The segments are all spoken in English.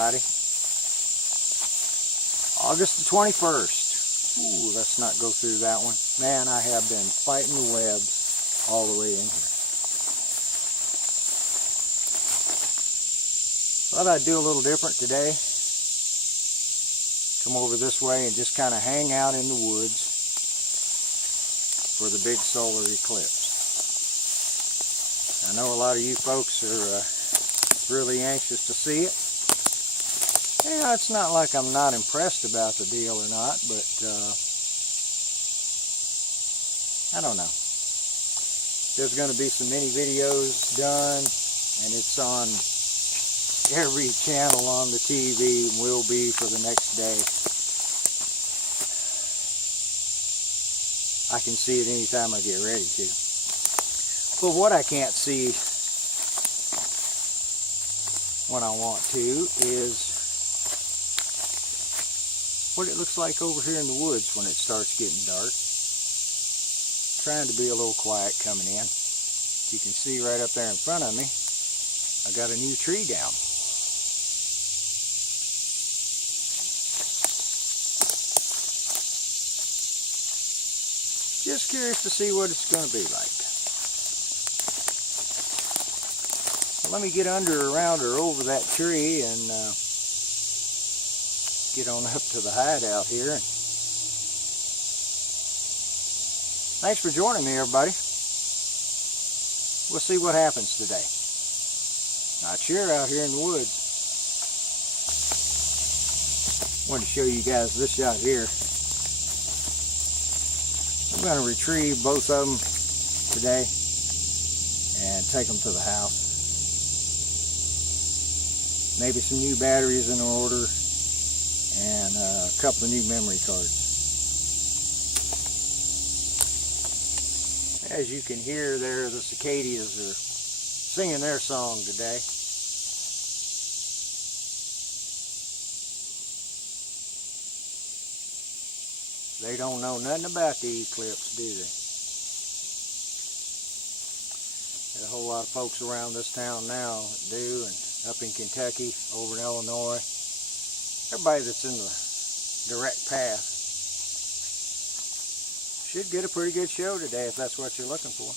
everybody. August the 21st. Ooh, let's not go through that one. Man, I have been fighting the webs all the way in here. Thought I'd do a little different today. Come over this way and just kind of hang out in the woods for the big solar eclipse. I know a lot of you folks are really anxious to see it. Yeah, it's not like I'm not impressed about the deal or not, but I don't know. There's going to be some mini videos done, and it's on every channel on the TV, and will be for the next day. I can see it anytime I get ready to. But what I can't see when I want to is what it looks like over here in the woods when it starts getting dark. Trying to be a little quiet coming in. You can see right up there in front of me, I got a new tree down. Just curious to see what it's going to be like. Let me get under, around, or over that tree and get on up to the hideout here. Thanks for joining me, everybody. We'll see what happens today. Not sure out here in the woods. Wanted to show you guys this shot here. I'm going to retrieve both of them today and take them to the house. Maybe some new batteries in order and a couple of new memory cards. As you can hear there, the cicadas are singing their song today. They don't know nothing about the eclipse, do they? There's a whole lot of folks around this town now that do, and up in Kentucky, over in Illinois. Everybody that's in the direct path should get a pretty good show today if that's what you're looking for.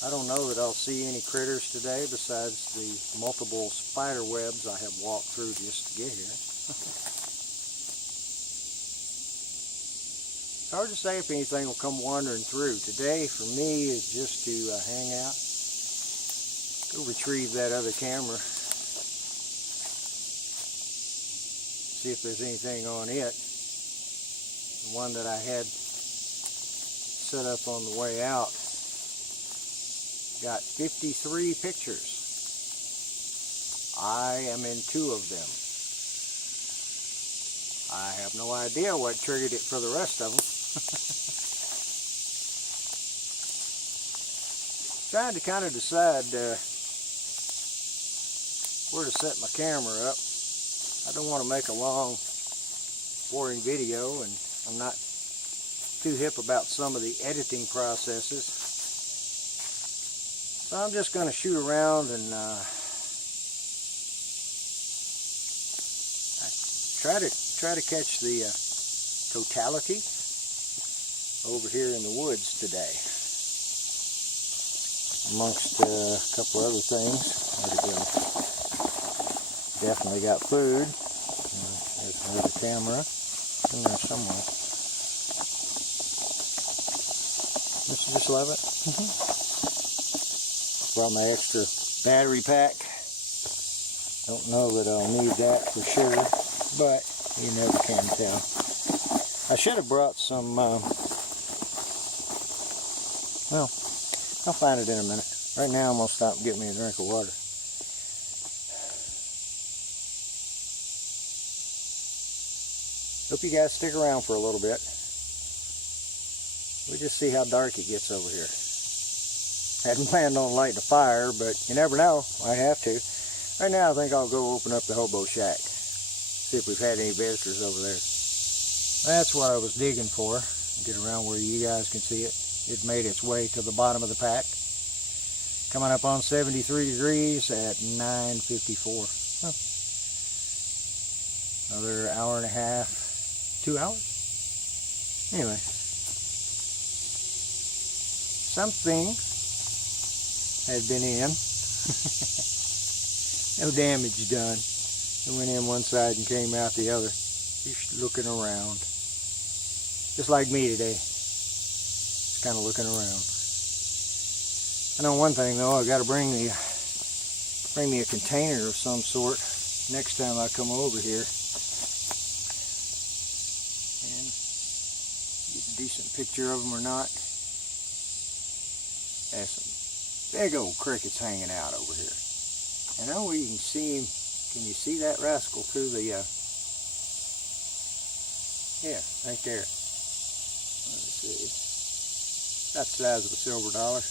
I don't know that I'll see any critters today besides the multiple spider webs I have walked through just to get here. It's hard to say if anything will come wandering through. Today for me is just to hang out, go retrieve that other camera, see if there's anything on it. The one that I had set up on the way out got 53 pictures. I am in 2 of them. I have no idea what triggered it for the rest of them. Trying to kind of decide where to set my camera up. I don't want to make a long, boring video, and I'm not too hip about some of the editing processes. So I'm just going to shoot around and try to catch the totality over here in the woods today. Amongst a couple other things. Where'd it go? Definitely got food. There's another camera. It's in there somewhere. Mr. Just love it. Brought my extra battery pack. Don't know that I'll need that for sure, but you never can tell. I should have brought some, well, I'll find it in a minute. Right now I'm going to stop and get me a drink of water. Hope you guys stick around for a little bit. We'll just see how dark it gets over here. Hadn't planned on lighting a fire, but you never know. I have to. Right now I think I'll go open up the hobo shack. See if we've had any visitors over there. That's what I was digging for. Get around where you guys can see it. It made its way to the bottom of the pack. Coming up on 73 degrees at 9:54. Huh. Another hour and a half, 2 hours? Anyway. Something had been in. No damage done. It went in one side and came out the other. Just looking around. Just like me today. Just kind of looking around. I know one thing though, I got to bring me a container of some sort next time I come over here. And get a decent picture of them or not. There's some big old crickets hanging out over here. And I know where you can see him. Can you see that rascal through the, yeah, right there. Let's see. That's the size of a silver dollar.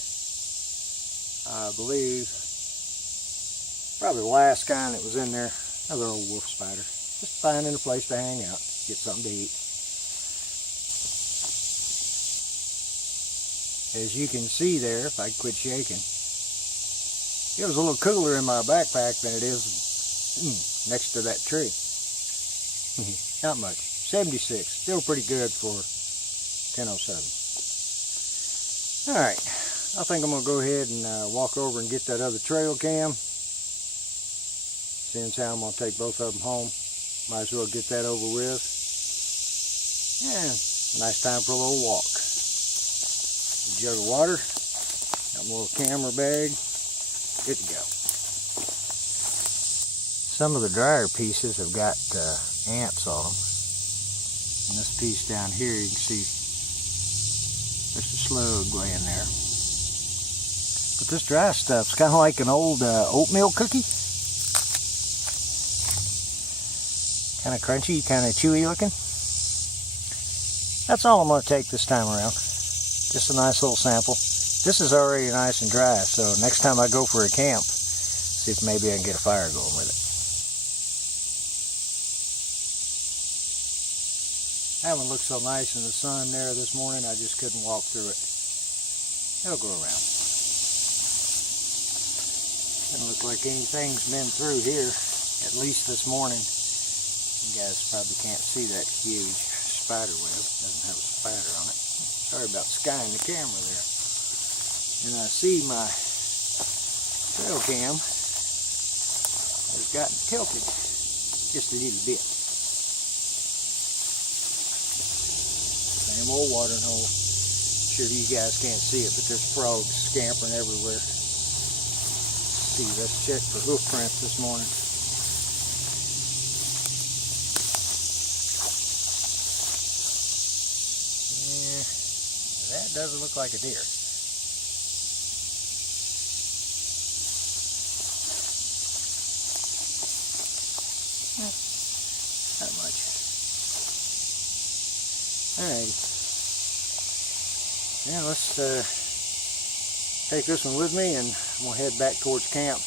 I believe. Probably the last kind that was in there. Another old wolf spider. Just finding a place to hang out. Get something to eat. As you can see there, if I quit shaking, it was a little cooler in my backpack than it is next to that tree. Not much. 76. Still pretty good for 10:07. Alright. I think I'm going to go ahead and walk over and get that other trail cam. Seeing as how I'm going to take both of them home. Might as well get that over with. Yeah, nice time for a little walk. A jug of water. Got my little camera bag. Good to go. Some of the drier pieces have got ants on them. And this piece down here, you can see just a slug laying there. But this dry stuff's kind of like an old oatmeal cookie. Kind of crunchy, kind of chewy looking. That's all I'm going to take this time around. Just a nice little sample. This is already nice and dry, so next time I go for a camp, see if maybe I can get a fire going with it. That one looked so nice in the sun there this morning, I just couldn't walk through it. It'll go around. Doesn't look like anything's been through here, at least this morning. You guys probably can't see that huge spider web. Doesn't have a spider on it. Sorry about skying the camera there. And I see my trail cam has gotten tilted just a little bit. Same old watering hole. Sure you guys can't see it, but there's frogs scampering everywhere. See, let's check for hoof prints this morning. Yeah, that doesn't look like a deer. Not much. Alright. Yeah, let's take this one with me and I'm going to head back towards camp.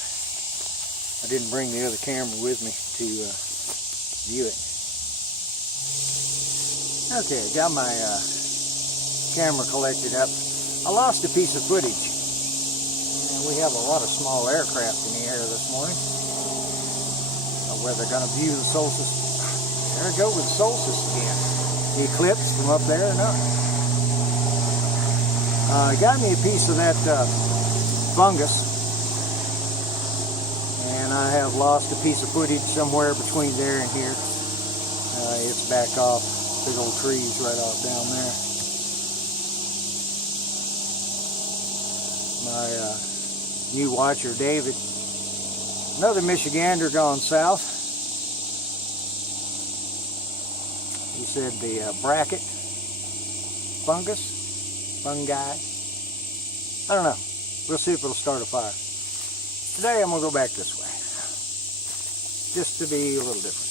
I didn't bring the other camera with me to view it. Okay, got my camera collected up. I lost a piece of footage. And we have a lot of small aircraft in the air this morning. Whether they're going to view the solstice. There we go with the solstice again. The eclipse from up there or not. Got me a piece of that fungus. And I have lost a piece of footage somewhere between there and here. It's back off. Big old trees right off down there. My new watcher, David. Another Michigander gone south. He said the bracket fungi. I don't know. We'll see if it'll start a fire. Today I'm going to go back this way. Just to be a little different.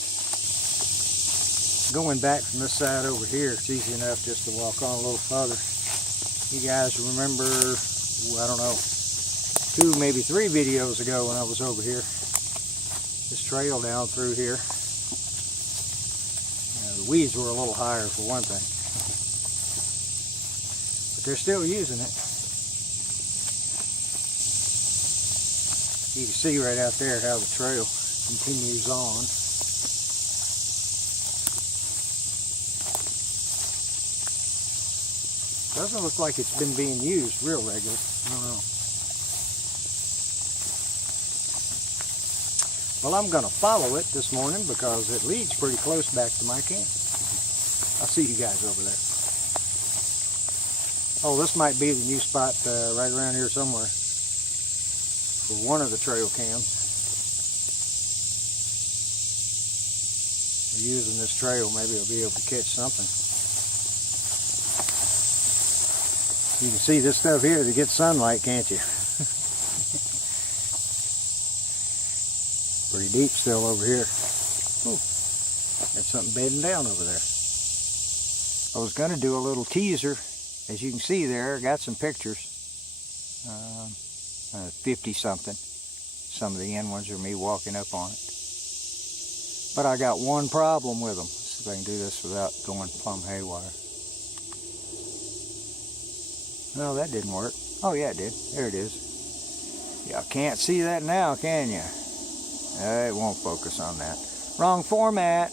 Going back from this side over here, it's easy enough just to walk on a little further. You guys remember, I don't know, 2, maybe 3 videos ago when I was over here. This trail down through here. The weeds were a little higher for one thing. But they're still using it. You can see right out there how the trail continues on. Doesn't look like it's been being used real regular. I don't know. Well, I'm going to follow it this morning because it leads pretty close back to my camp. I'll see you guys over there. Oh, this might be the new spot right around here somewhere for one of the trail cams. We're using this trail, maybe I'll be able to catch something. You can see this stuff here to get sunlight, can't you? Pretty deep still over here. Ooh, got something bedding down over there. I was going to do a little teaser. As you can see there, I got some pictures. 50 something. Some of the end ones are me walking up on it. But I got one problem with them. Let's see if I can do this without going plumb haywire. No, that didn't work. Oh yeah, it did. There it is. Y'all can't see that now, can you? It won't focus on that. Wrong format.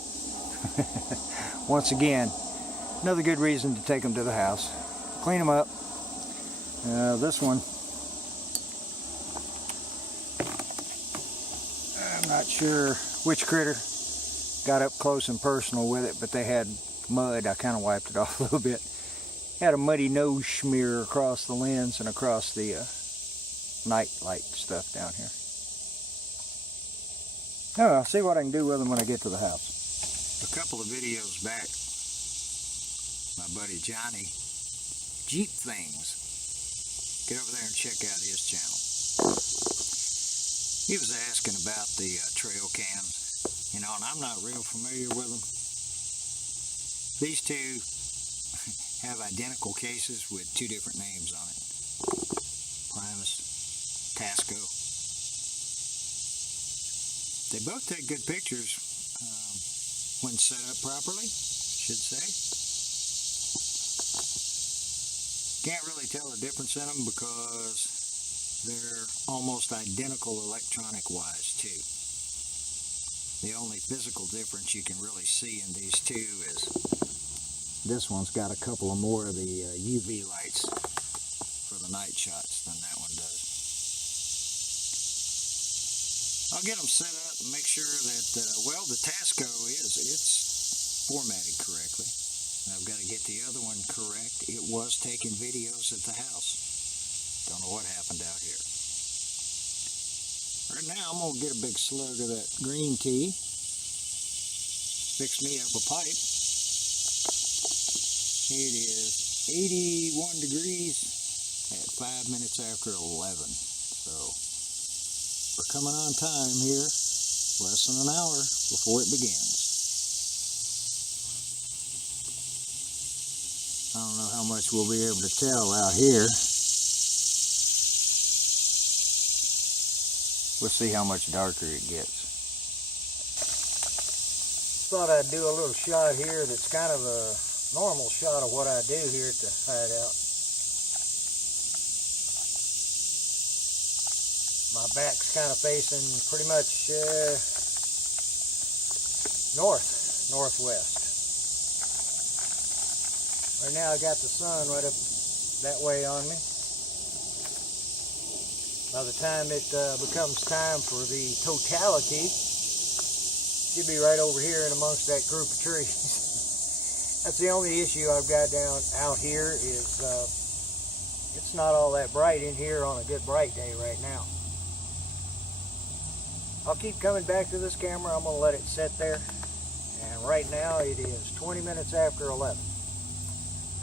Once again, another good reason to take them to the house. Clean them up. This one, I'm not sure which critter got up close and personal with it, but they had mud. I kind of wiped it off a little bit. Had a muddy nose smear across the lens and across the night light stuff down here. Oh, I'll see what I can do with them when I get to the house. A couple of videos back, my buddy Johnny, Jeep Things, get over there and check out his channel. He was asking about the trail cams, you know, and I'm not real familiar with them. These two have identical cases with two different names on it. Primus, Tasco. They both take good pictures when set up properly, should say. Can't really tell the difference in them because they're almost identical electronic-wise too. The only physical difference you can really see in these two is this one's got a couple of more of the UV lights for the night shots than that one does. I'll get them set up and make sure that, well, the Tasco it's formatted correctly. I've got to get the other one correct. It was taking videos at the house. Don't know what happened out here. Right now, I'm going to get a big slug of that green tea. Fix me up a pipe. It is 81 degrees at 5 minutes after 11. So we're coming on time here. Less than an hour before it begins. I don't know how much we'll be able to tell out here. We'll see how much darker it gets. Thought I'd do a little shot here that's kind of a normal shot of what I do here at the Hideout. My back's kind of facing pretty much northwest. Right now I got the sun right up that way on me. By the time it becomes time for the totality, should be right over here in amongst that group of trees. That's the only issue I've got down out here is it's not all that bright in here on a good bright day right now. I'll keep coming back to this camera. I'm going to let it sit there. And right now it is 20 minutes after 11.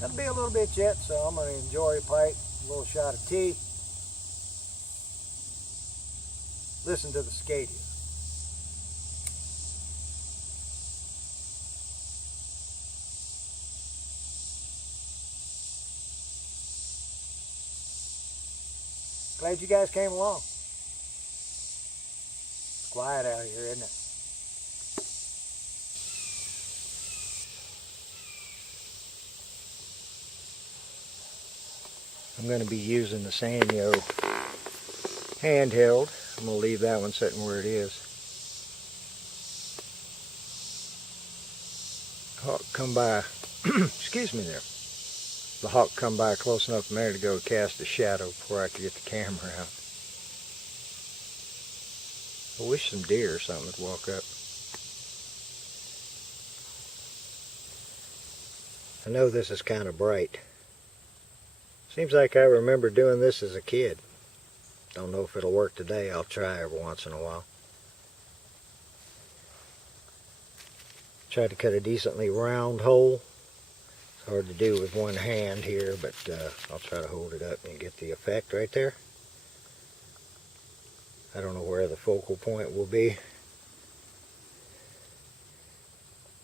Gonna be a little bit yet, so I'm going to enjoy a pipe, a little shot of tea. Listen to the cicadas. Glad you guys came along. It's quiet out here, isn't it? I'm going to be using the Sanyo handheld I'm going to leave that one sitting where it is. Hawk come by, excuse me there. The hawk come by close enough a minute ago to cast a shadow before I could get the camera out. I wish some deer or something would walk up. I know this is kind of bright. Seems like I remember doing this as a kid. Don't know if it'll work today. I'll try every once in a while. Tried to cut a decently round hole. It's hard to do with one hand here, but I'll try to hold it up and get the effect right there. I don't know where the focal point will be,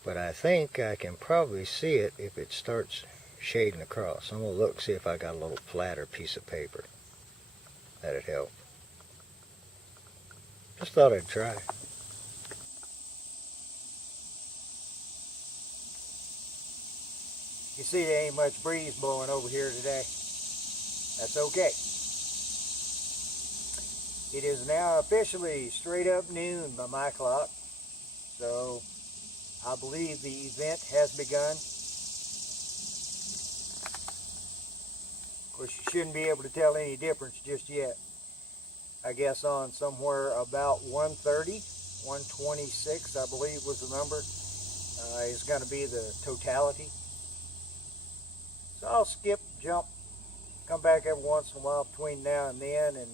but I think I can probably see it if it starts shading across. I'm going to look, see if I got a little flatter piece of paper. That'd help. Just thought I'd try. You see there ain't much breeze blowing over here today. That's okay. It is now officially straight up noon by my clock, so I believe the event has begun. Of course, you shouldn't be able to tell any difference just yet. I guess on somewhere about 1:30, 1:26, I believe was the number, is going to be the totality. So I'll skip, jump, come back every once in a while between now and then, and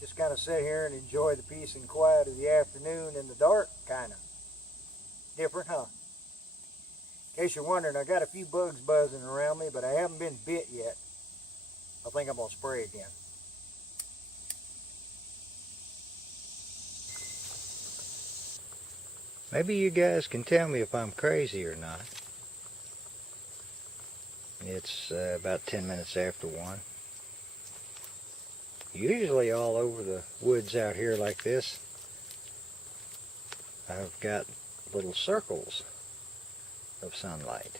just kind of sit here and enjoy the peace and quiet of the afternoon in the dark, kind of. Different, huh? In case you're wondering, I got a few bugs buzzing around me, but I haven't been bit yet. I think I'm going to spray again. Maybe you guys can tell me if I'm crazy or not. It's about 10 minutes after 1. Usually all over the woods out here like this, I've got little circles of sunlight.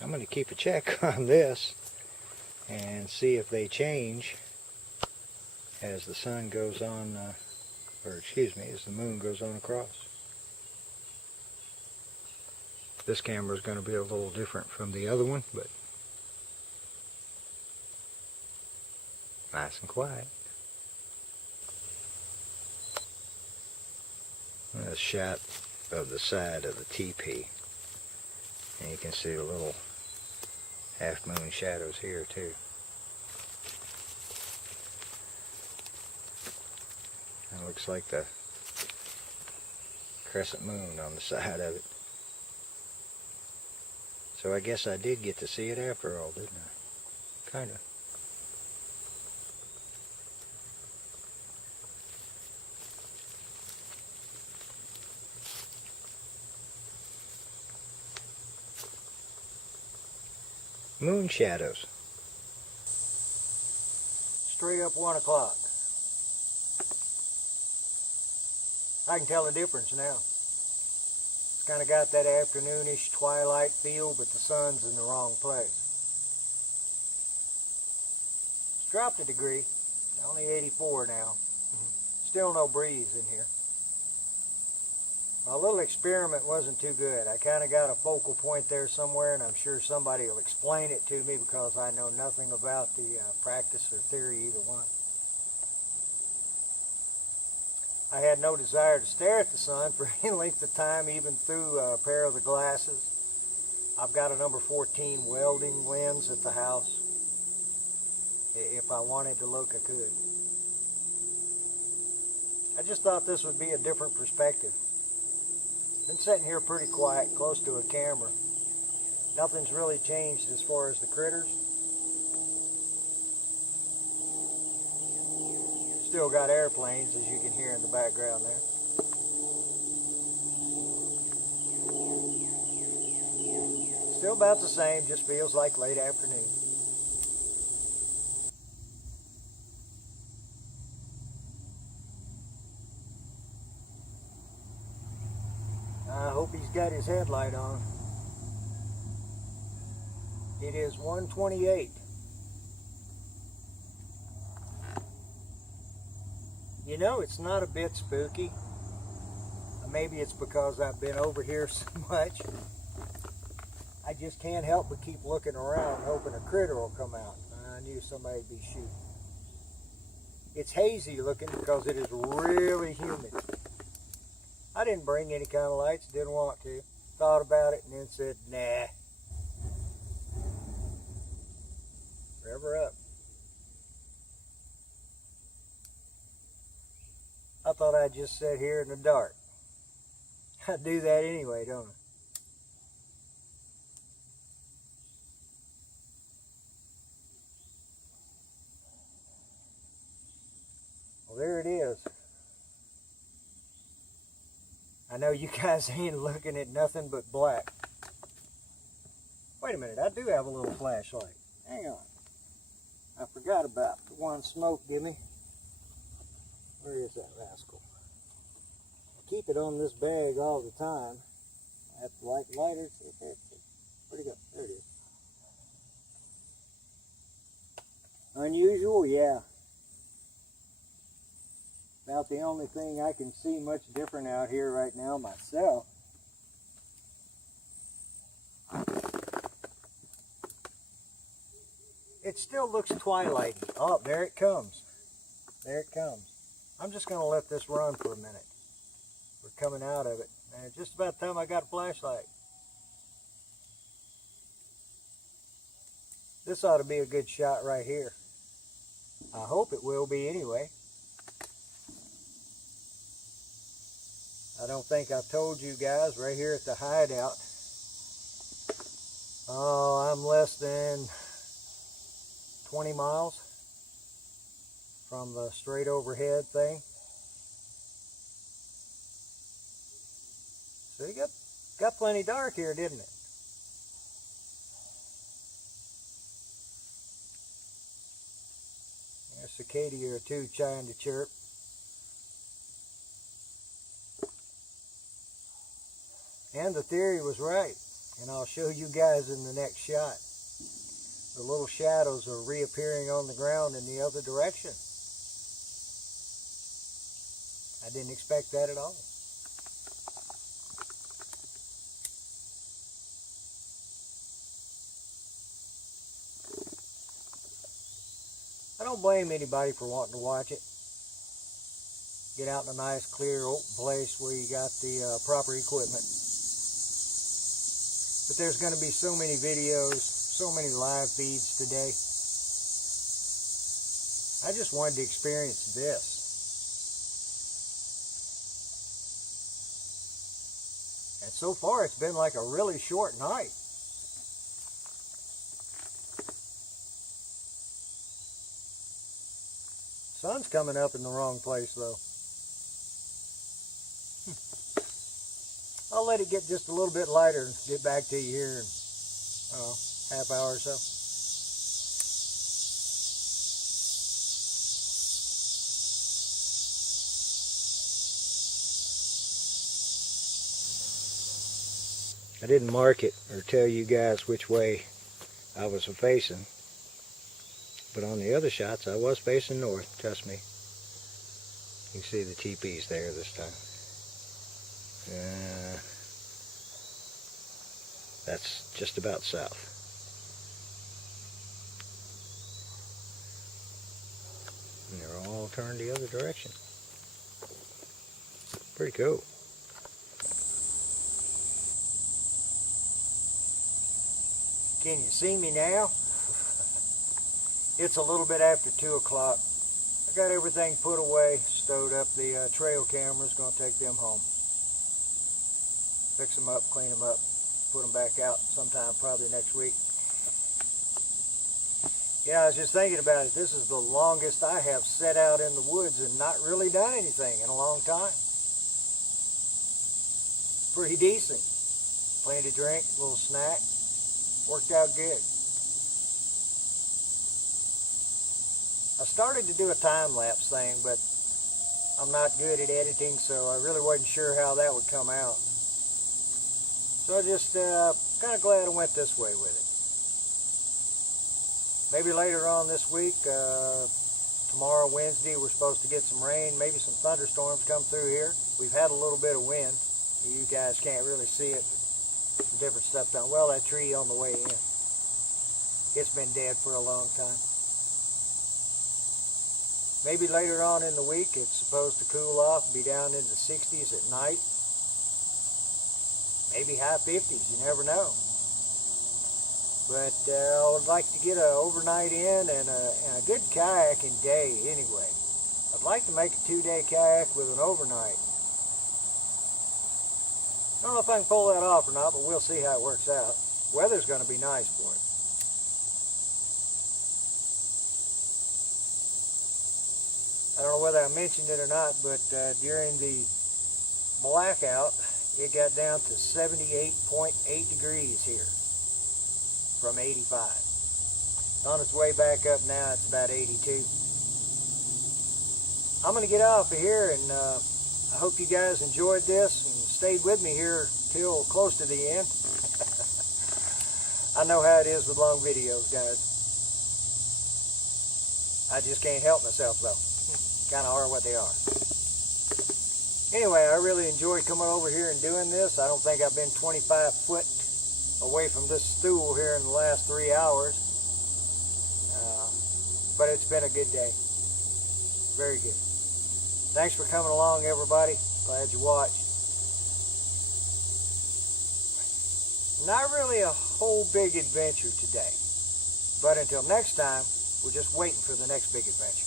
I'm going to keep a check on this and see if they change as the sun goes on, or excuse me, as the moon goes on across. This camera is going to be a little different from the other one, but nice and quiet. A shot of the side of the teepee, and you can see the little half moon shadows here too. It looks like the crescent moon on the side of it. So I guess I did get to see it after all, didn't I? Kinda. Moon shadows. Straight up 1 o'clock. I can tell the difference now. It's kind of got that afternoonish twilight feel, but the sun's in the wrong place. It's dropped a degree. Only 84 now. Still no breeze in here. My little experiment wasn't too good. I kind of got a focal point there somewhere, and I'm sure somebody will explain it to me because I know nothing about the practice or theory, either one. I had no desire to stare at the sun for any length of time, even through a pair of the glasses. I've got a number 14 welding lens at the house. If I wanted to look, I could. I just thought this would be a different perspective. Been sitting here pretty quiet, close to a camera. Nothing's really changed as far as the critters. Still got airplanes, as you can hear in the background there. Still about the same, just feels like late afternoon. I hope he's got his headlight on. It is 1:28. You know, it's not a bit spooky. Maybe it's because I've been over here so much. I just can't help but keep looking around, hoping a critter will come out. I knew somebody'd be shooting. It's hazy looking because it is really humid. I didn't bring any kind of lights, didn't want to. Thought about it and then said, nah. Forever up. I thought I'd just sit here in the dark. I do that anyway, don't I? Well, there it is. I know you guys ain't looking at nothing but black. Wait a minute, I do have a little flashlight. Hang on. I forgot about the one Smoke give me. Where is that rascal? I keep it on this bag all the time. I have to light the lighter. Where'd it go? There it is. Unusual, yeah. About the only thing I can see much different out here right now myself. It still looks twilighty. Oh, there it comes. There it comes. I'm just going to let this run for a minute. We're coming out of it. And just about the time I got a flashlight. This ought to be a good shot right here. I hope it will be anyway. I don't think I've told you guys right here at the hideout. Oh, I'm less than 20 miles from the straight overhead thing. So you got plenty dark here, didn't it? A cicada or two trying to chirp. And the theory was right, and I'll show you guys in the next shot. The little shadows are reappearing on the ground in the other direction. I didn't expect that at all. I don't blame anybody for wanting to watch it. Get out in a nice, clear, open place where you got the proper equipment. But there's going to be so many videos, so many live feeds today. I just wanted to experience this. And so far it's been like a really short night. Sun's coming up in the wrong place though. I'll let it get just a little bit lighter and get back to you here in half hour or so. I didn't mark it or tell you guys which way I was facing, but on the other shots I was facing north, trust me. You can see the teepees there this time. That's just about south. And they're all turned the other direction. Pretty cool. Can you see me now? It's a little bit after 2 o'clock. I got everything put away, stowed up the trail cameras, gonna take them home. Fix them up, clean them up, put them back out sometime probably next week. Yeah, I was just thinking about it. This is the longest I have set out in the woods and not really done anything in a long time. Pretty decent. Plenty to drink, a little snack. Worked out good. I started to do a time-lapse thing, but I'm not good at editing, so I really wasn't sure how that would come out. So I just kind of glad I went this way with it. Maybe later on this week, tomorrow, Wednesday, we're supposed to get some rain, maybe some thunderstorms come through here. We've had a little bit of wind. You guys can't really see it, but some different stuff down. Well, that tree on the way in, it's been dead for a long time. Maybe later on in the week, it's supposed to cool off, be down in the 60s at night. Maybe high 50s, you never know. But I would like to get an overnight in and a good kayaking day anyway. I'd like to make a 2-day kayak with an overnight. I don't know if I can pull that off or not, but we'll see how it works out. Weather's going to be nice for it. I don't know whether I mentioned it or not, but during the blackout, it got down to 78.8 degrees here from 85. It's on its way back up now. It's about 82. I'm going to get off of here, and I hope you guys enjoyed this and stayed with me here till close to the end. I know how it is with long videos, guys. I just can't help myself, though. Kind of are what they are. Anyway, I really enjoyed coming over here and doing this. I don't think I've been 25 foot away from this stool here in the last 3 hours. But it's been a good day. Very good. Thanks for coming along, everybody. Glad you watched. Not really a whole big adventure today. But until next time, we're just waiting for the next big adventure.